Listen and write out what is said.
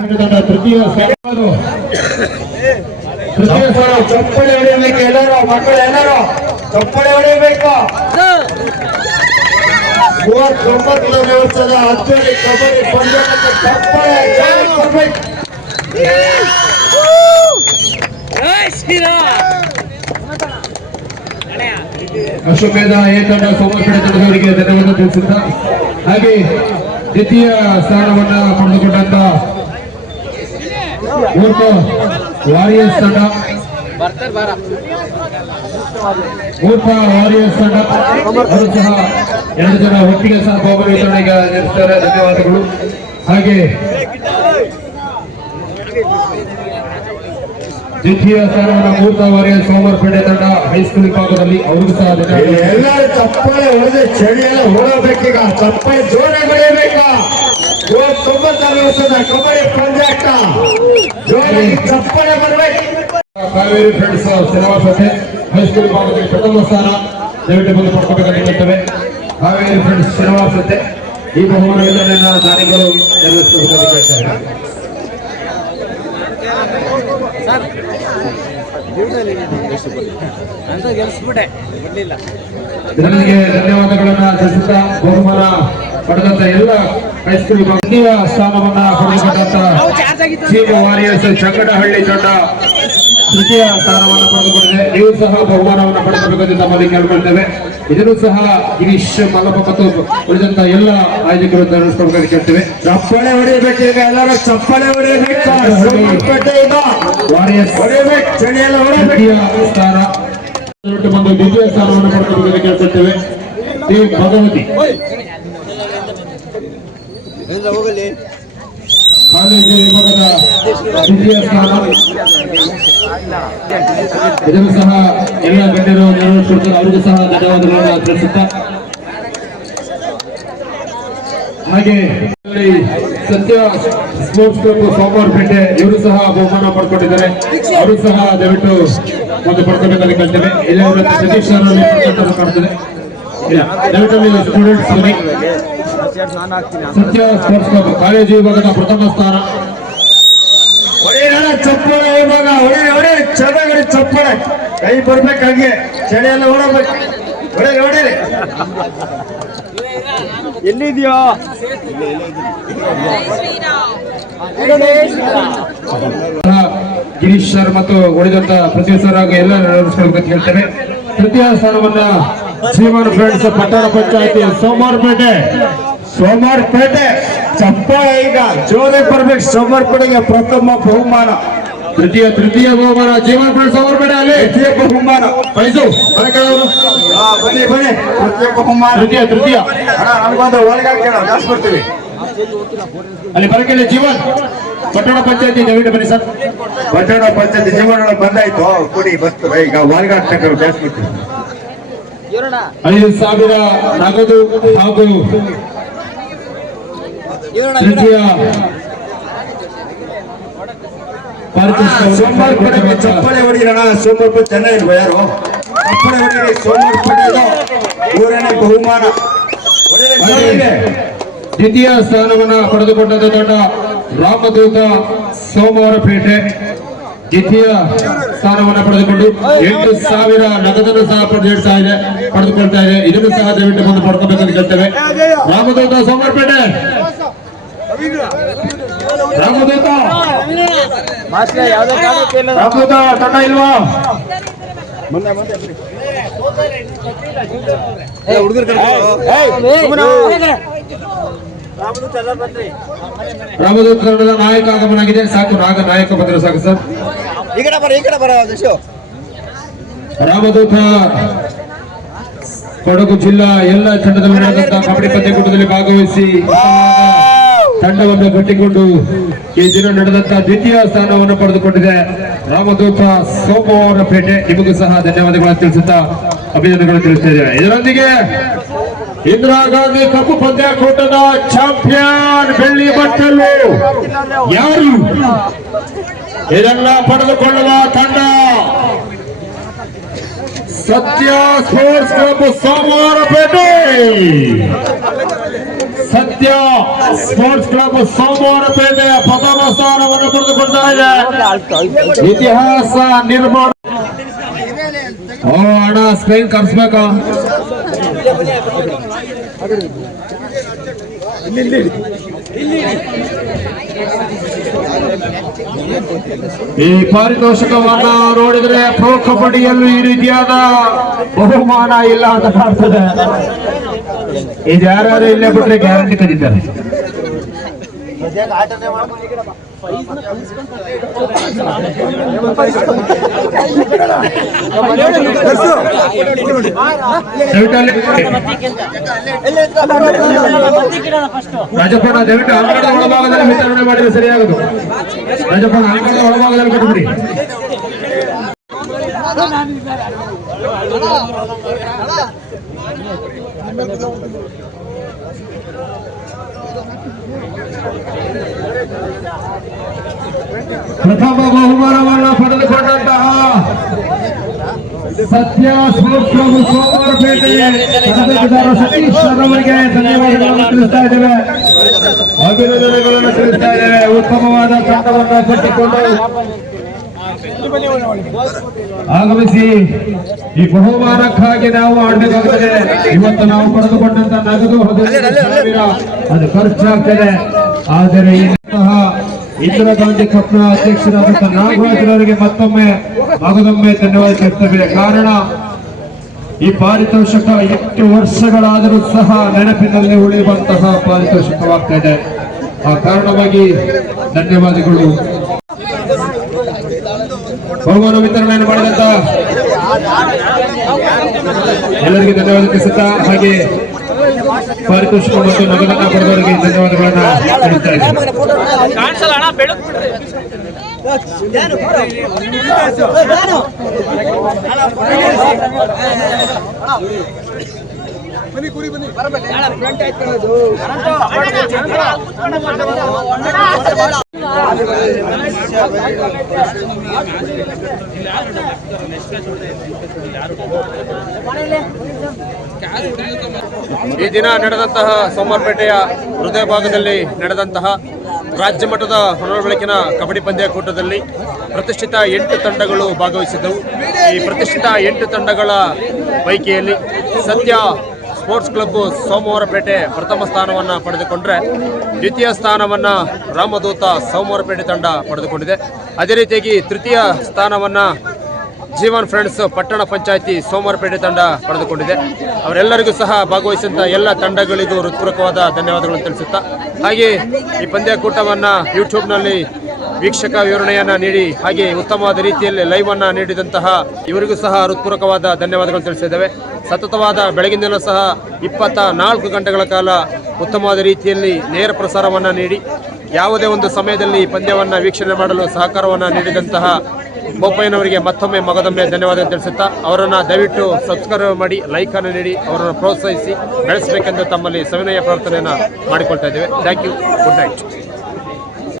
ಸ್ಥಾನ ಚಪ್ಪಳಿ ಹೊಡಿಬೇಕು ಎಲ್ಲರೂ, ಮಕ್ಕಳು ಎಲ್ಲರೂ ಚಪ್ಪಳಿ ಹೊಡಿಬೇಕು ಮೂವತ್ತೊಂಬತ್ತನೇ ವರ್ಷದ ಅದ್ದೂರಿ ಕಬಡ್ಡಿ ಪಂದ್ಯಕ್ಕೆ ಚಪ್ಪಳೆ ಕೊಡ್ಬೇಕು. ಅಶ್ವಮೇಧ ಏತಂಡ ತಂಡ ಸೋಮಪೇಟೆ ಧನ್ಯವಾದ ತಿಳಿಸುತ್ತಾ ಹಾಗೆ ದ್ವಿತೀಯ ಸ್ಥಾನವನ್ನ ಪಡೆದುಕೊಂಡಂತ ಮೂರ್ತ ವಾರಿಯರ್ಸ್ ತಂಡ. ಮೂರ್ತ ವಾರಿಯರ್ಸ್ ತಂಡ. ಅವರು ಸಹ ಎರಡು ಜನ ಒಟ್ಟಿಗೆ ಸಹ ಬಹುಮನಿ ವಿತರಣೆಗೆ ನಡೆಸ್ತಾರೆ. ಧನ್ಯವಾದಗಳು. ಹಾಗೆ ದ್ವಿತೀಯ ಸ್ಥಾನವನ್ನು ಮೂರ್ತ ವಾರಿಯರ್ಸ್ ಸೋಮವಾರಪೇಟೆ ತಂಡ ಹೈಸ್ಕೂಲ್ ವಿಭಾಗದಲ್ಲಿ ಅವ್ರಿಗೂ ಸಹ ಎಲ್ಲ ಚಪ್ಪಳೆ ಹೊಡೆದು ಚಳಿ ಎಲ್ಲ ಓಡಬೇಕೀಗ ಚಪ್ಪಳೆ ಜೋರಾಗಿ ಹೊಡಿಬೇಕಾ ಮೂವತ್ತೊಂಬತ್ತನೇ ವರ್ಷದ ಕಬಡ್ಡಿ ಪಂದ್ಯಕ್ಕ ಜೋರಾಗಿ ಚಪ್ಪಳೆ ಬರ್ಬೇಕು. ಕಾವೇರಿ ಫ್ರೆಂಡ್ಸ್ ಹೈಸ್ಕೂಲ್ ಪ್ರಥಮ ಸ್ಥಾನ ದಯವಿಟ್ಟು ಬಂದು ಕಾವೇರಿ ಫ್ರೆಂಡ್ಸ್ ಈ ಬಹುಮಾನ ಧನ್ಯವಾದಗಳನ್ನು ದಾನಿಗಳು ನೆರವೇರಿಸಬೇಕಂತ ಕೇಳ್ತೇವೆ ಅಂತ ಗೆಲ್ಸ್ಬಿಟ್ಟೆ ಬರ್ಲಿಲ್ಲ. ಜನರಿಗೆ ಧನ್ಯವಾದಗಳನ್ನ ತಿಳಿಸುತ್ತಾ ಬಹುಮಾನ ಪಡೆದಂತ ಎಲ್ಲ ಹೈಸ್ಕೂಲ್ ದ್ವಿತೀಯ ಸ್ಥಾನವನ್ನ ಪಡೆದುಕೊಂಡಂತ ಚೀಮ ವಾರಿಯರ್ಸ್ ಚಂಗಡಹಳ್ಳಿ ತಂಡ ತೃತೀಯ ಸ್ಥಾನವನ್ನು ಪಡೆದುಕೊಂಡಿದೆ. ನೀವು ಸಹ ಬಹುಮಾನವನ್ನು ಪಡೆಯಬೇಕೆಂದು ತಮ್ಮಲ್ಲಿ ಕೇಳ್ಕೊಳ್ತೇವೆ ಇದನ್ನು ಸಹ ಗಿರೀಶ್ ಮಲ್ಲಪ್ಪ ಮತ್ತು ಉಳಿದಂತ ಎಲ್ಲ ಆಯೋಜಕರು ಬಗ್ಗೆ ಕೇಳ್ತೇವೆ. ಚಪ್ಪಳೆ ಹೊಡಿಬೇಕೀಗ ಎಲ್ಲರೂ ಚಪ್ಪಳೆ ಹೊಡೆಯಬೇಕು. ವಾರಿಯರ್ಸ್ ಹೊಡೆಯಬೇಕು ಎಲ್ಲ ಸ್ಥಾನ. ಬಂದು ದ್ವಿತೀಯ ಸ್ಥಾನವನ್ನು ಪಡೆದುಕೊಳ್ಳಲು ಕೇಳ್ಕೊಳ್ತೇವೆ ಭಗವತಿ. ಕಾಲೇಜು ಇದನ್ನು ಸಹ ಎಲ್ಲ ಗಣ್ಯರು ನೆರವೇರಿಸಿಕೊಡ್ತಾರೆ ಅವರಿಗೂ ಸಹ ಧನ್ಯವಾದಗಳನ್ನು ತಿಳಿಸುತ್ತಾ. ಹಾಗೆ ಸತ್ಯ ಸ್ಪೋರ್ಟ್ಸ್ ಕ್ಲಬ್ ಸೋಮವಾರಪೇಟೆ ಇವರು ಸಹ ಬಹುಮಾನ ಪಡ್ಕೊಂಡಿದ್ದಾರೆ. ಅವರು ಸಹ ದಯವಿಟ್ಟು ಒಂದು ಪಡ್ಕೋಬೇಕಂತ ಕೇಳ್ತೇವೆ ಇಲ್ಲಿ ಸತೀಶ್ ಸರ್ ಕಾಣ್ತಾರೆ ಇಲ್ಲ, ದಯವಿಟ್ಟು ಸ್ಟೂಡೆಂಟ್ಸ್ ಸತ್ಯ ಕ್ಲಬ್ ಕಾಲೇಜು ವಿಭಾಗದ ಪ್ರಥಮ ಸ್ಥಾನ. ಚಪ್ಪಳ ಚಪ್ಪಳೆ ಇವಾಗ ಹೊಡೆ ಹೊಡೆ ಚೆನ್ನಾಗಿ ಚಪ್ಪಳ ಕೈ ಬರ್ಬೇಕು ಹಂಗೆ ಚಳಿ ಎಲ್ಲ ಹೊಡಬೇಕು ಹೊಡೆರಿ ಎಲ್ಲಿದೆಯೋ? ಗಿರೀಶ್ ಸರ್ ಮತ್ತು ಉಳಿದಂತ ಪ್ರತಿ ಸರ್ ಹಾಗೂ ಎಲ್ಲ ನೆರವೇರಿಸಿಕೊಳ್ಳಬೇಕಂತ ಹೇಳ್ತೇನೆ ತೃತೀಯ ಸ್ಥಾನವನ್ನ ಶ್ರೀಮಾನ್ ಫ್ರೆಂಡ್ಸ್ ಪಟ್ಟಣ ಪಂಚಾಯತಿ ಸೋಮವಾರಪೇಟೆ ಸೋಮವಾರಪೇಟೆ ಚಪ್ಪಳೆ ಈಗ ಜೋರೇ ಬರ್ಬೇಕು. ಸೋಮವಾರಪೇಟೆಗೆ ಪ್ರಥಮ ಬಹುಮಾನ. ತೃತೀಯ ತೃತೀಯ ಬಹುಮಾನ. ಜೀವನ್ ಫ್ರೆಂಡ್ಸ್ ಸೋಮವಾರಪೇಟೆ ಅಲ್ಲಿ? ತೃತೀಯ ಬಹುಮಾನ. ಹಾ, ಬನ್ನಿ ಬನ್ನಿ. ತೃತೀಯ ಬಹುಮಾನ. ತೃತೀಯ ತೃತೀಯ. ನಮ್ಗೊಂದು ಜಾಸ್ತಿ ಅಲ್ಲಿ ಬರಕಲ್ಲಿ ಜೀವನ್. ಪಟ್ಟಣ ಪಂಚಾಯತಿ ದಯವಿಟ್ಟು ಬನ್ನಿ ಸರ್. ಪಟ್ಟಣ ಪಂಚಾಯತಿ ಜೀವನ ಬಂದಾಯ್ತು. ಕೊಡಿ ಬರ್ತದೆ ಈಗ ಹಾಕ್ತಕ್ಕ ಜಾಸ್ತಿ ಐದು ಸಾವಿರ ನಗದು ಹಾಗೂ ತೃತೀಯ ಪಾರಿತೋಷಿಕವನ್ನು ಸೋಮವಾರಪೇಟೆಗೆ ಚಪ್ಪಳೆ ಹೊಡಿಯೋಣ. ಸೋಮವಾರ ಚೆನ್ನಾಗಿರುವ ಯಾರು? ಚಪ್ಪಳೆ ಹೊಡಿರಿ ಸೋಮವಾರ ಪಡೆಯೋದು ಮೂರನೇ ಬಹುಮಾನ. ದ್ವಿತೀಯ ಸ್ಥಾನವನ್ನ ಪಡೆದುಕೊಂಡದ ತಂಡ ರಾಮದೂತ ಸೋಮವಾರಪೇಟೆ ದ್ವಿತೀಯ ಸ್ಥಾನವನ್ನ ಪಡೆದುಕೊಂಡು ಎಂಟು ಸಾವಿರ ನಗದನ್ನು ಸಹ ಪಡೆದಿಡ್ತಾ ಇದೆ ಪಡೆದುಕೊಳ್ತಾ ಇದೆ. ಇದನ್ನು ಸಹ ದಯವಿಟ್ಟು ಬಂದು ಪಡ್ಕೋಬೇಕಂತ ಕೇಳ್ತೇವೆ. ರಾಮದೂತ ಸೋಮವಾರಪೇಟೆ ರಾಮದೂತ ರಾಮದೂತ ಇಲ್ವಾ ಹುಡುಗರು ರಾಮದೂತ ತಂಡದ ನಾಯಕ ಆಗಮನಾಗಿದೆ ಸಾಕು ನಾಗ ನಾಯಕ ಬಂದ್ರೆ ಸಾಕು ಸರ್ ಈ ಕಡೆ ಬರ ಈ ಕಡೆ ಬರ ರಾಮದೂತ ಕೊಡಗು ಜಿಲ್ಲಾ ಎಲ್ಲ ತಂಡದಲ್ಲಿ ಕಬಡ್ಡಿ ಪಂದ್ಯಕೂಟದಲ್ಲಿ ಭಾಗವಹಿಸಿ ತಂಡವನ್ನು ಕಟ್ಟಿಕೊಂಡು ಈ ದಿನ ನಡೆದಂತಹ ದ್ವಿತೀಯ ಸ್ಥಾನವನ್ನು ಪಡೆದುಕೊಂಡಿದೆ. ರಾಮದೂತ ಸೋಮವಾರಪೇಟೆ ನಿಮಗೂ ಸಹ ಧನ್ಯವಾದಗಳನ್ನು ತಿಳಿಸುತ್ತಾ ಅಭಿನಂದನೆಗಳು ತಿಳಿಸ್ತಾ ಇದರೊಂದಿಗೆ ಇಂದಿರಾ ಗಾಂಧಿ ಕಪ್ಪು ಪಂದ್ಯಾಕೂಟದ ಚಾಂಪಿಯನ್ ಬೆಳ್ಳಿ ಬಟ್ಟಲು ಯಾರು? ಇದೆಲ್ಲ ಪಡೆದುಕೊಳ್ಳುವ ತಂಡ ಸತ್ಯ ಸ್ಪೋರ್ಟ್ಸ್ ಕ್ಲಬ್ ಸೋಮವಾರಪೇಟೆ ಸತ್ಯ. ಸ್ಪೋರ್ಟ್ಸ್ ಕ್ಲಬ್ ಸೋಮವಾರಪೇಟೆ ಪ್ರಥಮ ಸ್ಥಾನವನ್ನು ಪಡೆದುಕೊಳ್ತಾ ಇದೆ ಇತಿಹಾಸ ನಿರ್ಮಾಣ ಅಣ್ಣ ಸ್ಕ್ರೀನ್ ಕರ್ಸ್ಬೇಕಾ? ಈ ಪಾರಿತೋಷಕವನ್ನ ನೋಡಿದ್ರೆ ಪ್ರೋ ಕಬಡ್ಡಿಯಲ್ಲೂ ಈ ರೀತಿಯಾದ ಬಹುಮಾನ ಇಲ್ಲ ಅಂತ ಕಾಣ್ತದೆ. ಇದು ಯಾರು ಇಲ್ಲೇ ಬಿಟ್ರೆ ಗ್ಯಾರಂಟಿ ಕರೀತಾರೆ. ರಾಜಪ್ಪಣ್ಣ ದಯವಿಟ್ಟು ಅಂಗಡದ ಒಳಭಾಗದಲ್ಲಿ ವಿತರಣೆ ಮಾಡಿದ್ರೆ ಸರಿಯಾಗದು. ರಾಜಪ್ಪಣ್ಣ ಅಂಗಡದ ಒಳಭಾಗದಲ್ಲಿ ಕೊಟ್ಬಿಡಿ ಪ್ರಥಮ ಬಹುಮಾನವನ್ನು ಪಡೆದುಕೊಂಡಂತಹ ಸತ್ಯ ಸ್ಪೋರ್ಟ್ಸ್ ಕ್ಲಬ್ ಸೋಮವಾರಪೇಟೆ ತರಬೇತುದಾರ ಸತೀಶ್ ಸರ್ ಅವರಿಗೆ ಧನ್ಯವಾದಗಳನ್ನು ತಿಳಿಸ್ತಾ ಇದ್ದೇವೆ ಅಭಿನಂದನೆಗಳನ್ನು ತಿಳಿಸ್ತಾ ಇದ್ದೇವೆ ಉತ್ತಮವಾದ ತಂಡವನ್ನು ಕಟ್ಟಿಕೊಂಡು ಆಗಮಿಸಿ. ಈ ಬಹುಮಾನಕ್ಕಾಗಿ ನಾವು ಆಡಬೇಕಾಗುತ್ತದೆ ಇವತ್ತು ನಾವು ಪಡೆದುಕೊಂಡಂತ ನಗದು ಅದು ಖರ್ಚಾಗ್ತದೆ. ಆದರೆ ಇಂತಹ ಇಂದಿರಾ ಗಾಂಧಿ ಕಪ್ನ ಅಧ್ಯಕ್ಷರಾದಂತಹ ನಾಗರಾಜರವರಿಗೆ ಮತ್ತೊಮ್ಮೆ ಮಗದೊಮ್ಮೆ ಧನ್ಯವಾದ ತಿಳಿಸ್ತೇವೆ. ಕಾರಣ ಈ ಪಾರಿತೋಷಕ ಎಷ್ಟು ವರ್ಷಗಳಾದರೂ ಸಹ ನೆನಪಿನಲ್ಲಿ ಉಳಿಯುವಂತಹ ಪಾರಿತೋಷಕವಾಗ್ತಾ ಇದೆ. ಆ ಕಾರಣವಾಗಿ ಧನ್ಯವಾದಗಳು. ಬಹುಮಾನ ವಿತರಣೆಯನ್ನು ಮಾಡಿದಂತ ಎಲ್ಲರಿಗೆ ಧನ್ಯವಾದ ತಿಳಿಸುತ್ತಾ ಹಾಗೆ ಪಾರಿತೋಷಿಕ ಮತ್ತು ನಗದನ್ನ ಪಡೆದವರಿಗೆ ಧನ್ಯವಾದಗಳನ್ನ ತಿಳಿಸ್ತಾ ಇದ್ದೇನೆ. ಕಾಣಿಸಲ್ಲ ಕುರಿ ಬನ್ನಿ. ಈ ದಿನ ನಡೆದಂತಹ ಸೋಮವಾರಪೇಟೆಯ ಹೃದಯ ಭಾಗದಲ್ಲಿ ನಡೆದಂತಹ ರಾಜ್ಯ ಮಟ್ಟದ ಹೊರಬೆಳಕಿನ ಕಬಡ್ಡಿ ಪಂದ್ಯಾಕೂಟದಲ್ಲಿ ಪ್ರತಿಷ್ಠಿತ ಎಂಟು ತಂಡಗಳು ಭಾಗವಹಿಸಿದ್ದವು. ಈ ಪ್ರತಿಷ್ಠಿತ ಎಂಟು ತಂಡಗಳ ಪೈಕಿಯಲ್ಲಿ ಸದ್ಯ ಸ್ಪೋರ್ಟ್ಸ್ ಕ್ಲಬ್ ಸೋಮವಾರಪೇಟೆ ಪ್ರಥಮ ಸ್ಥಾನವನ್ನು ಪಡೆದುಕೊಂಡ್ರೆ ದ್ವಿತೀಯ ಸ್ಥಾನವನ್ನು ರಾಮದೂತ ಸೋಮವಾರಪೇಟೆ ತಂಡ ಪಡೆದುಕೊಂಡಿದೆ. ಅದೇ ರೀತಿಯಾಗಿ ತೃತೀಯ ಸ್ಥಾನವನ್ನು ಜೀವನ್ ಫ್ರೆಂಡ್ಸ್ ಪಟ್ಟಣ ಪಂಚಾಯಿತಿ ಸೋಮವಾರಪೇಟೆ ತಂಡ ಪಡೆದುಕೊಂಡಿದೆ. ಅವರೆಲ್ಲರಿಗೂ ಸಹ ಭಾಗವಹಿಸಿದಂಥ ಎಲ್ಲ ತಂಡಗಳಿಗೂ ಹೃತ್ಪೂರ್ವಕವಾದ ಧನ್ಯವಾದಗಳನ್ನು ತಿಳಿಸುತ್ತಾ, ಹಾಗೆ ಈ ಪಂದ್ಯಕೂಟವನ್ನು ಯೂಟ್ಯೂಬ್ನಲ್ಲಿ ವೀಕ್ಷಕ ವಿವರಣೆಯನ್ನು ನೀಡಿ, ಹಾಗೆ ಉತ್ತಮವಾದ ರೀತಿಯಲ್ಲಿ ಲೈವ್ ಅನ್ನು ನೀಡಿದಂತಹ ಇವರಿಗೂ ಸಹ ಹೃತ್ಪೂರ್ವಕವಾದ ಧನ್ಯವಾದಗಳು ತಿಳಿಸಿದ್ದೇವೆ. ಸತತವಾದ ಬೆಳಗಿನಿಂದಲೂ ಸಹ ಇಪ್ಪತ್ತ ನಾಲ್ಕು ಗಂಟೆಗಳ ಕಾಲ ಉತ್ತಮವಾದ ರೀತಿಯಲ್ಲಿ ನೇರ ಪ್ರಸಾರವನ್ನು ನೀಡಿ, ಯಾವುದೇ ಒಂದು ಸಮಯದಲ್ಲಿ ಪಂದ್ಯವನ್ನು ವೀಕ್ಷಣೆ ಮಾಡಲು ಸಹಕಾರವನ್ನು ನೀಡಿದಂತಹ ಬೋಪಯ್ಯನವರಿಗೆ ಮತ್ತೊಮ್ಮೆ ಮಗದೊಮ್ಮೆ ಧನ್ಯವಾದ ತಿಳಿಸುತ್ತಾ, ಅವರನ್ನು ದಯವಿಟ್ಟು ಸಬ್ಸ್ಕ್ರೈಬ್ ಮಾಡಿ, ಲೈಕ್ ಅನ್ನು ನೀಡಿ, ಅವರನ್ನು ಪ್ರೋತ್ಸಾಹಿಸಿ, ಬೆಳೆಸಬೇಕೆಂದು ತಮ್ಮಲ್ಲಿ ಸವಿನಯ ಪ್ರಾರ್ಥನೆಯನ್ನು ಮಾಡಿಕೊಳ್ತಾ ಇದ್ದೇವೆ. Thank you good night